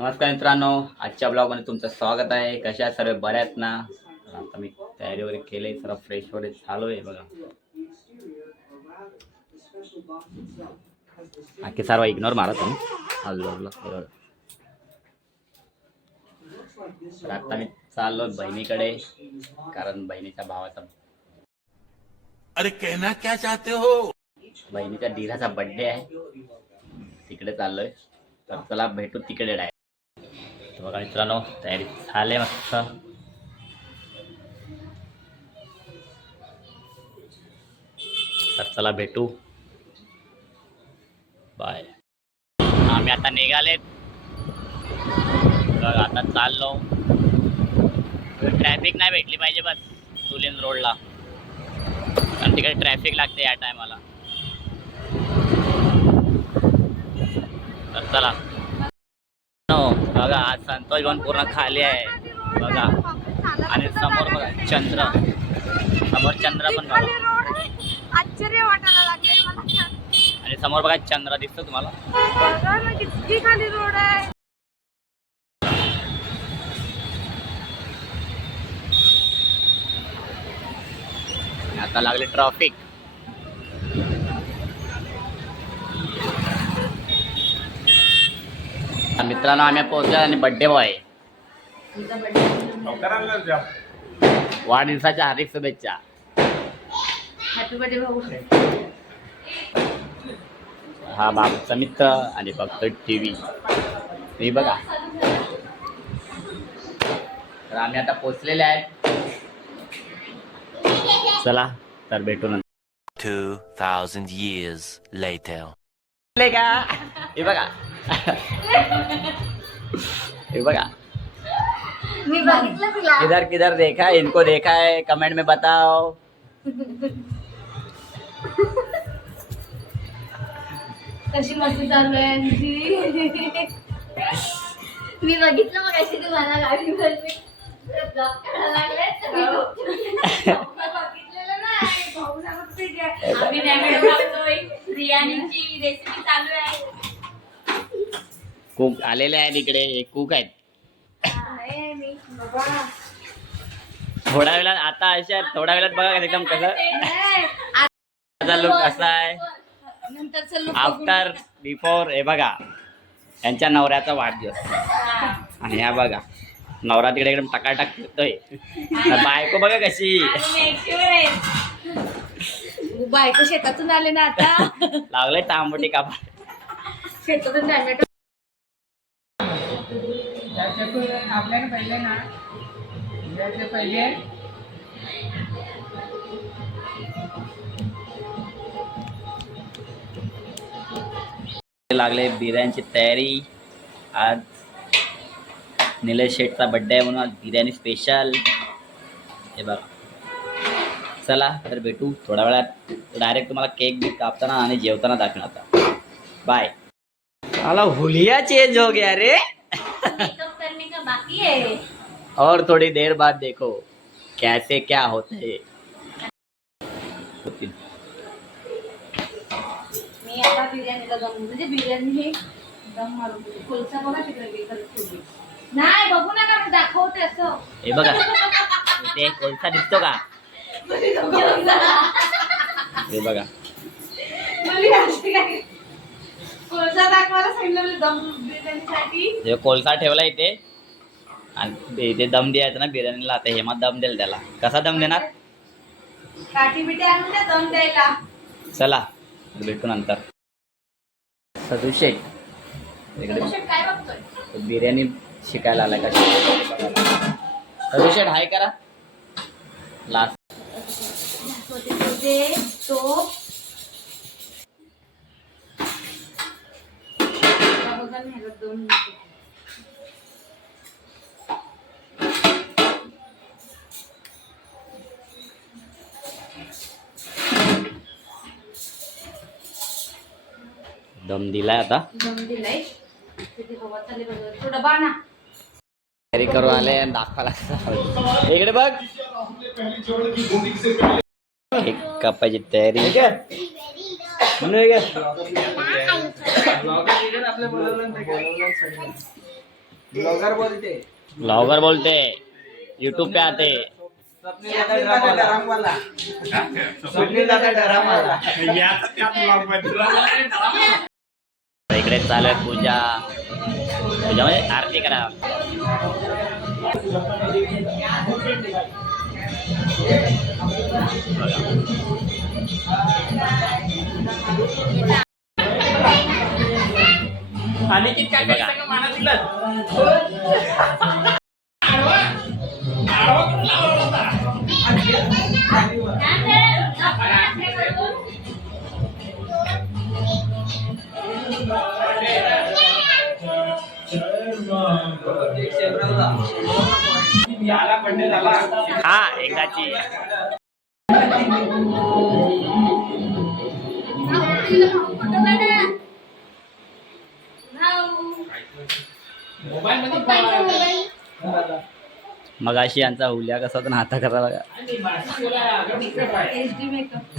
नमस्कार मित्रांनो, आजच्या ब्लॉगमध्ये तुमचं स्वागत आहे. कशा सर्व बऱ्या आहेत ना? आता मी तयारी वगैरे केली, सर्व फ्रेश वगैरे झालो आहे बघा. बाकी सर्व इग्नोर मारा तुम्ही आजूबाजूला. आता मी चाललो बहिणीकडे, कारण बहिणीच्या भावाचा अरे कहना क्या चाहते हो? बहिणीच्या दिराचा बर्थडे आहे, तिकडे चाललोय. तर चला भेटू तिकडे डायरेक्ट. बघा मित्रांनो, तयारी झाली मस्त. तर चला भेटू, बाय. आम्ही आता निघालेत बघा. आता चाललो. ट्रॅफिक नाही भेटली पाहिजे बस तुलीन रोडला, कारण तिकडे ट्रॅफिक लागते या टायमाला. तर चला बघा, आज संतोष भवन पूर्ण खाली आहे बघा. आणि समोर बघा चंद्र, समोर चंद्र पण बघा. आश्चर्य वाटायला लागले मला. आणि समोर बघा चंद्र दिसतो तुम्हाला. बघा ना किती खाली रोड आहे. आता लागले ट्रॅफिक. मित्रांनो, आम्ही पोहोचलो आणि बर्थडे बॉय, वाढदिवसाच्या हार्दिक शुभेच्छा. हॅपी बर्थडे भाऊ. हा बाबूचा मित्र आणि बघतो टीव्ही. मी बघा. तर आम्ही आता पोचलेले आहेत. चला तर भेटू नंतर. 2000 years later. हे बघा हे बघा. मी बघितलं तुला. किधर किधर देखा है, इनको देखा है, कमेंट में बताओ. कशी मस्ती चालू आहे तुझी. मी बघितलं मग अशी तुम्हाला गाडीवर मी ब्लॉग करायला लागले. बघितलेलं नाही. भाऊ सांगत होते की आम्ही नॅमेडो खातोय. बिर्याणीची रेसिपी चालू आहे. कुक आलेले आहेत इकडे. एक कुक आहेत. मी बाबा थोड्या वेळात आता अशा थोड्या वेळात बघा एकदम कसं माझा लुक कसा आहे. आफ्टर बिफोर हे बघा, यांच्या नवऱ्याचा वाढदिवस. आणि ह्या बघा, नवरा तिकडे एकदम टकाटक फिरतोय. बायको बघा कशी. बायको शेतातून आले ना आता. लागले तांबटी कापा. शेतातून टॅमॅटो आपल्याला पहिले ना याचे पहिले लागले बिर्याणीची तयारी. आज निलेश शेठचा बर्थडे आहे म्हणून आज बिर्याणी स्पेशल. हे बघा. चला तर भेटू थोड्या वेळात. डायरेक्ट तुम्हाला केक बी कापताना आणि जेवताना दाखवणार आता. बाय. आला हुलिया चेंज हो गया रे. मेकअप करने का बाकी है. और थोड़ी देर बाद देखो कैसे क्या होता है. मी आता बिर्याणीला दम, म्हणजे बिर्याणी हे दम मारून कोलसा बघा तिकडे नाही बघू नका, मी दाखवते असं. हे बघा, इथे कोळसा दिसतो का. हे बघा, कोलसा दाखवायला सांगितलं दम बिर्याणीसाठी. हे कोळसा ठेवला इथे आणि इथे दम द्यायचा ना बिर्याणीला. आता हेमा दम द्याल त्याला. कसा दम देणार. काठी बिटी आणून द्या दम द्यायला. चला भेटू नंतर. सदुशे इकडे काय बघतोय. बिर्याणी शिकायला आलाय का. सदुशे हाय करा लास्ट. तो दोन दम दिलाय आता. दम दिलाय. तिथे हवा चालली बघ. तो डबा ना तयारी करू आले आणि दाखवायला. इकडे बघ, एक कापायची तयारी. ब्लॉगर बोलते ब्लॉगर बोलते यूट्यूब पे आते इकडे चालू आहे पूजा पूजा म्हणजे आरती करा आणि किती काय बघा. काय माना तिकडं हा एकदाची मोबाईल मध्ये मग अशी यांचा हुल्या कसा होता हाता करा बघा HD मेकअप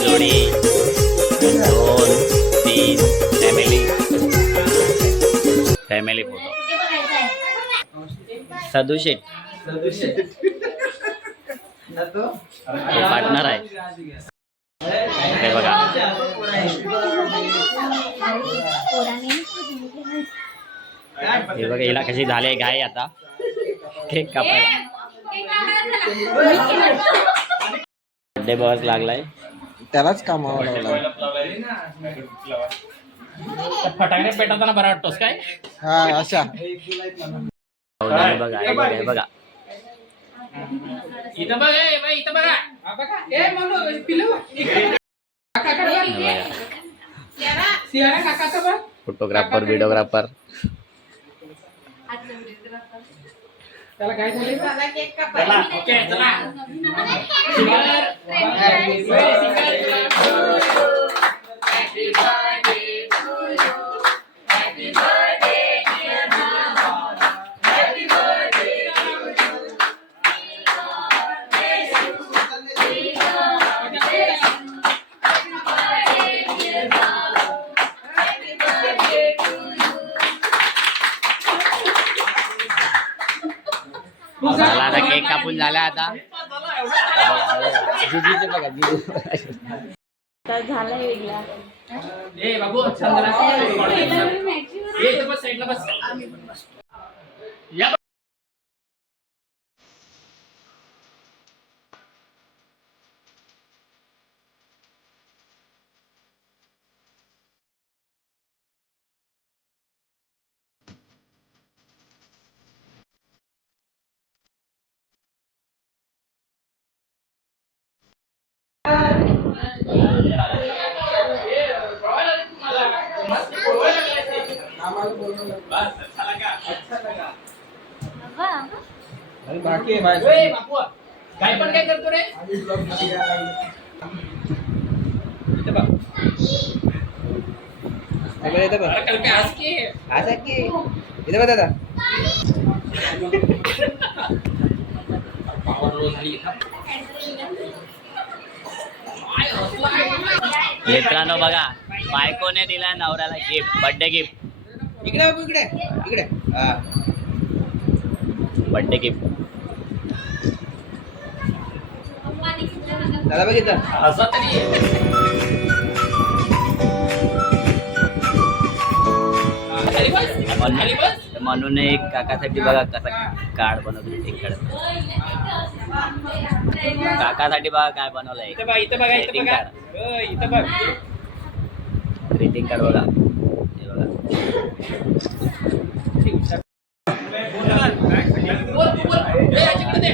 जोडी 2 3 फॅमिली फोटो सदुशेट पार्टनर आहे हे बघा हे बघा हिला कशी झाली घाई आता केक कापायला बर्थडे बॉस लागलाय त्यालाच कामावर लावला फटाकडे पेटवताना बरा वाटतोस काय हा अशा बघा हे बघा हे बघा इथं बघ ए बाई इथं बघा हा बघा ए म्हणू पिलू काकाकडे बघ हे बघा सियारा काकाचं बघ फोटोग्राफर व्हिडिओग्राफर त्याला काय झाले चला ओके चला सिंगर झाला आता केक कापून झाला आता जिजूचं बघा जिजू झाला वेगळा ए बाबू चंद्रा ए इथं बस साईडला बस या बाकी ए बापू काय पण काय करतो रे इथं बघ इथं बघ अरे कल पे हंस के असं की इथं बघ दादा पावर लो झाली मित्रांनो बघा बायकोने दिला नवऱ्याला गिफ्ट बर्थडे गिफ्ट इकडे बाबू इकडे इकडे हा बर्थडे गिफ्ट दादा बघ इथं असं तरी खाली बस खाली बस म्हणून एक काकासाठी बघा कसा कार्ड बनवतो ग्रीटिंग कार्ड काकासाठी बघा काय बनवलंय इथं बघ इथं बघा इथं ग्रीटिंग बघा कार्ड इथं बघ ग्रीटिंग कार्ड बघा हे बघा बोल बोल ए याच्याकडे दे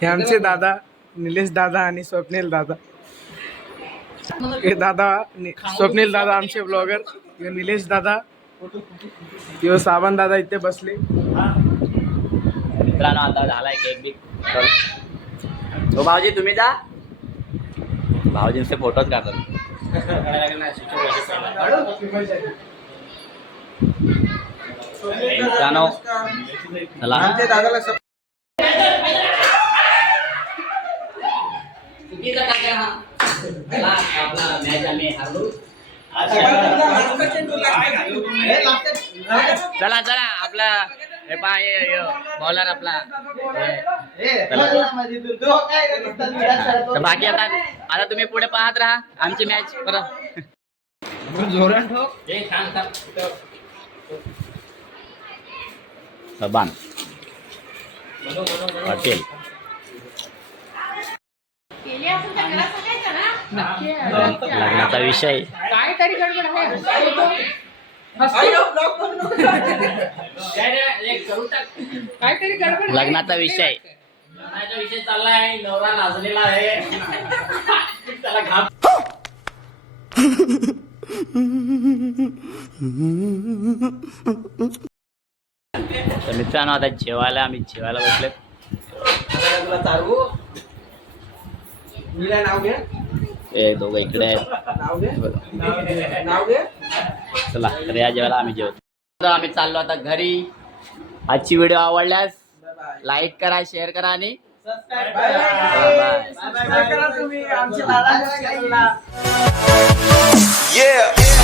हे आमचे दादा निलेश दादा आणि स्वप्नील दादा हे दादा स्वप्नील दादा आमचे ब्लॉगर हे निलेश दादा किंवा साबण दादा इथे बसले मित्रांनो आता झालाय केक बिक हो भाऊजी तुम्ही जा भाऊजींचे फोटोच काढतात मित्रांनो चला आमच्या दादाला आपला मॅच आम्ही हरलो. चला चला आपला हे पहा बॉलर आपला तर बाकी आता तुम्ही पुढे पाहत राहा आमची मॅच परत जोरात ठोक. बाण पाटील लग्नाचा विषय काय तरी गडबड आहे काहीतरी गडबड लग्नाचा विषय विषय चाललाय. नवरा लाजलेला आहे. त्याला घाम तर मित्रांनो आता जेवायला आम्ही जेवायला बसले. तुला चालू मीला नाव घे. ते दोघं इकडे आहेत. नाव घे. चला तर या जेवायला आम्ही जेवतो. तर आम्ही चाललो आता घरी. आजची व्हिडिओ आवडल्यास लाईक करा, शेअर करा आणि सबस्क्राईब करा तुम्ही आमच्या दादाच्या चॅनलला. Yeah.